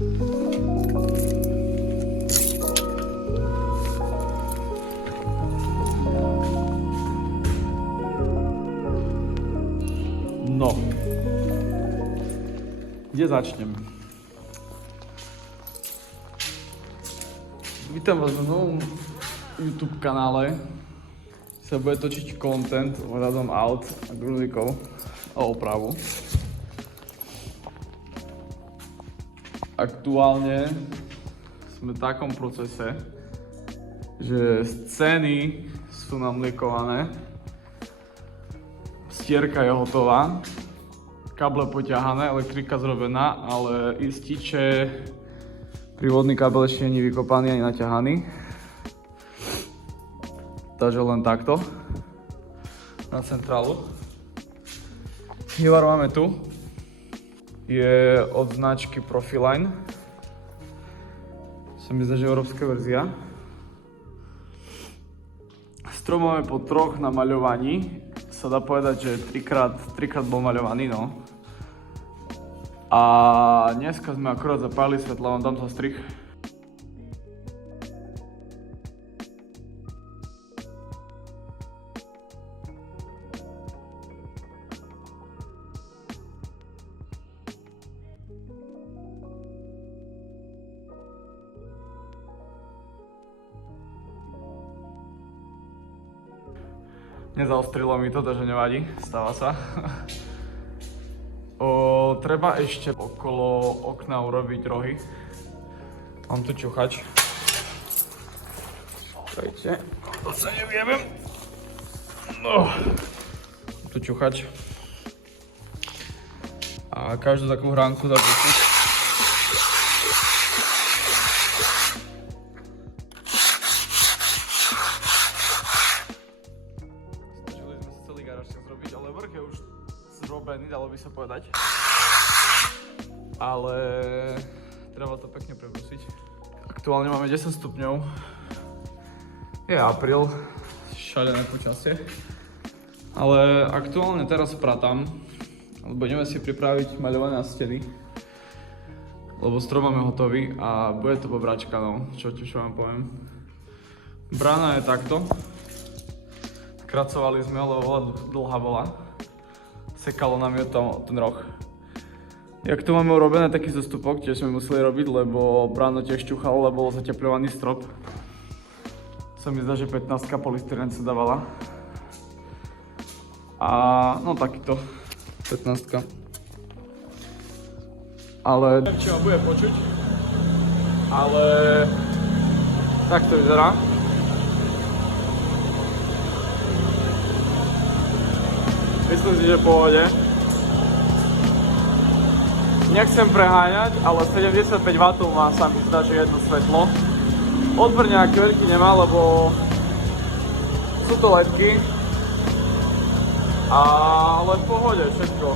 No. Kde začnem? Vítam vás na novom YouTube kanále. Sa bude točiť content ohľadom aut a gruzíkov a opravu. Aktuálne sme v takom procese, že scény sú namliekované, stierka je hotová, káble poťahané, elektrika zrobená, ale ističe, prívodný kábel ešte nie je vykopaný ani naťahaný. Takže len takto na centrálu. Hivar máme tu. Je od značky Profiline. Sa mi zdá, že európska verzia. Strom máme po 3 namaľovaní. Sa dá povedať, že 3x bol maľovaný, no. A dneska sme akorát zapálili svetla, on tam sa strih. Nezaostrilo mi to, takže nevadí, stáva sa. Treba ešte okolo okna urobiť rohy. Mám tu čuchač. Počkajte, to sa neviemem. No. Mám tu čuchač. A každú takú hránku dá pustiť. Zrobiť, ale vrch je už zrobený, dalo by sa povedať. Ale treba to pekne prebrusiť. Aktuálne máme 10 stupňov. Je apríl, šalené počasie. Ale aktuálne teraz pratám, lebo ideme si pripraviť maľované steny. Lebo strom máme hotový a bude to pobračka, no, čo vám poviem. Brána je takto. Kracovali sme, lebo dlhá bola. Sekalo nám ju ten roh. Jak tu máme urobené taký zostupok, tiež sme museli robiť, lebo bráno tiež čuchalo, lebo bol zatepľovaný strop. Sa mi zdá, že 15 polystyren sa dávala. A no takýto 15. Ale neviem, či ma bude počuť. Ale tak to vyzerá. Myslím si, že v pohode. Nechcem preháňať, ale 75 W má, sa mi zdá, že jedno svetlo. Odbr nejaký veľký nemá, lebo sú to ledky. Ale v pohode všetko.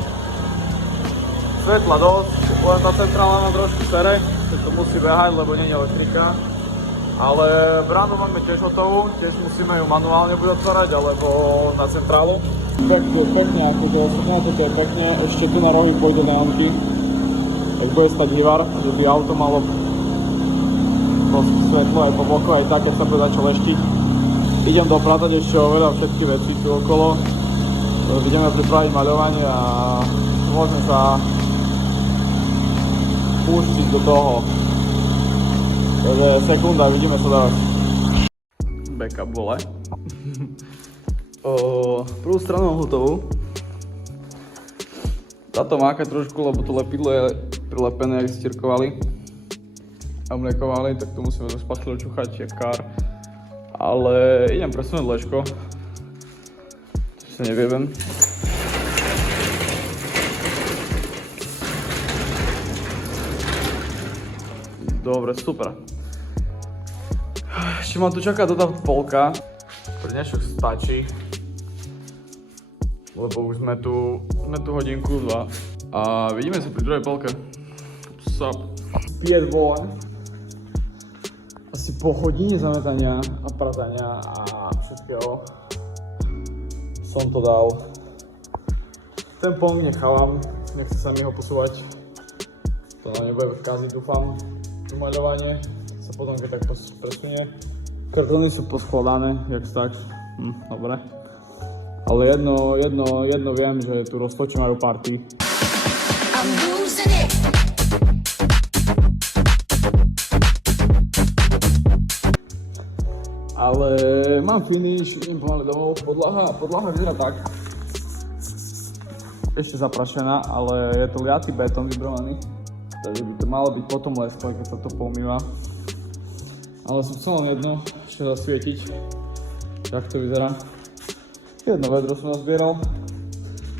Svetla dosť, len tá centrála má trošku sere, že to musí behať, lebo nie je elektrika. Ale bránu máme tiež hotovú, tiež musíme ju manuálne buď otvárať, alebo na centrálu. Pekne, akože to je pekne, ešte tu na rohy pôjdu neonky. Keď bude stať hivar, že by auto malo svetlo aj po boku, aj tak, keď sa bude začal leštiť. Idem dopratať ešte overať všetky veci tu okolo. Ideme pripraviť maľovanie a môžeme sa púštiť do toho. Takže sekunda, vidíme sa teraz. Backup vole. Prvú stranu mám hotovú. Táto máka trošku, lebo to lepidlo je prilepené, jak stierkovali a mliekovali, tak to musíme zo špachtlou čuchať, je kár. Ale idem presunúť leško. To sa neviebem. Dobre, super. Ešte ma tu čaká dodávka polka. Pre dnešok stačí. Lebo už sme tu hodinku, 2. A vidíme sa pri druhej polke. Sup. 5 von. Asi po hodine zametania a pratania a všetkého som to dal. Ten pong nechávam, nechce sa mi ho posúvať. To nebude kaziť, dúfam, to maľovanie. Sa potom keď tak presunie. Kartóny sú poskladané, jak stať. Dobre. Ale jedno viem, že tu roztoči majú party. Ale mám finish, idem pomaly domov. Podlaha vyzerá tak. Ešte zaprašená, ale je to liatý betón vybrovaný. Takže by to malo byť potom lesklé, keď sa to pomýva. Ale som chcel len jedno ešte zasvietiť. Jak to vyzerá. Jedno vedro som nazbieral.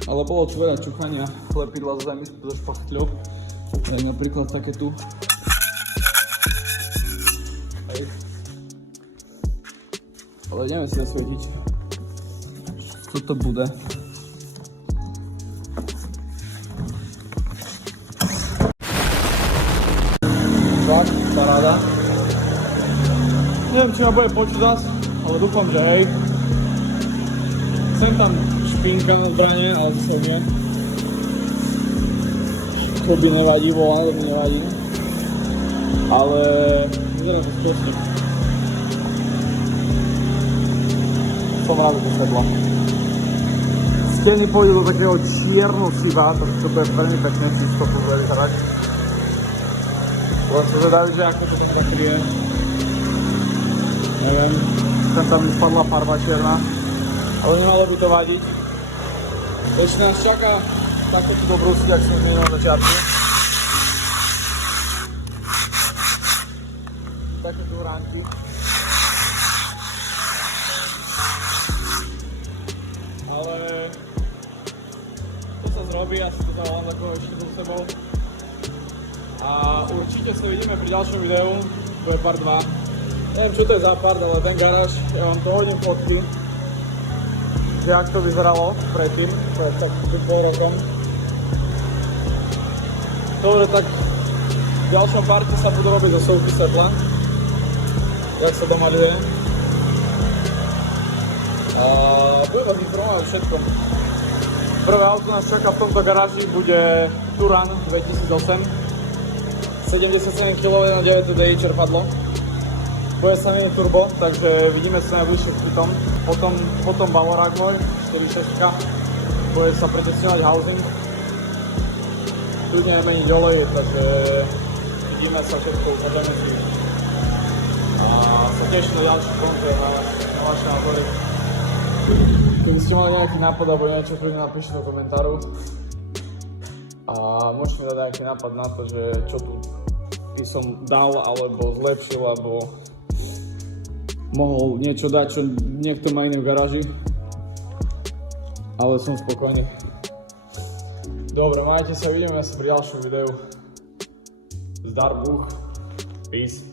Ale bolo tu veľa čuchania, lepidla zo zemi zo špachtľov. Napríklad také tu. Hej. Ale ideme si zasvietiť. Co to bude? Tak, paráda. Neviem, či ma bude počuť zas, ale dúfam, že hej. Sem tam špinka na zbranie, ale zase nie. To by nevadí, volám, to by nevadí. Ale vyzerá to skosník. Som rád do svetla. Steny pôjdu do takého čierno-sivá, to bude veľmi pekné, si to bude vyzerať. Len sa zvedajú, že ako to tam zakryje. Neviem, sem tam mi spadla farba čierna, ale nemalo by to vadiť. Ešte nás čaká takéto dobrúsky, ak som zmienil na začiatku. Takéto vránky. Ale to sa zrobí, ja si to zavolám takého ešte so sebou. A určite sa vidíme pri ďalšom videu, to je part 2. Neviem čo to je za part, ale ten garáž, ja vám to hodím fotky. Že jak to vyzeralo predtým, pred takým pol rokom. Dobre, tak v ďalšom parte sa budú robiť zosuvky svetla. Jak sa to maľuje. A budem vás informovať o všetkom. Prvé auto nás čaká v tomto garáži, bude Touran 2008. 77 kW na 9 TDI čerpadlo. Bude sa mimo turbo, takže vidíme sa najbližšie pri tom. Potom Bavorák môj, 4.6. Bude sa pretesňovať housing. Tu ideme meniť olej, takže vidíme sa všetko, usadíme si. A sa teším na ďalší kontent na vaše názory. Keby ste mali nejaký nápad alebo niečo, kľudne napíšte do komentáru. A môžete mi dať nejaký nápad na to, že čo tu by som dal alebo zlepšil, alebo mohol niečo dať, čo niekto má iný v garáži. Ale som spokojný. Dobre, majte sa, vidíme sa pri ďalšom videu. Zdar Bůh. Peace.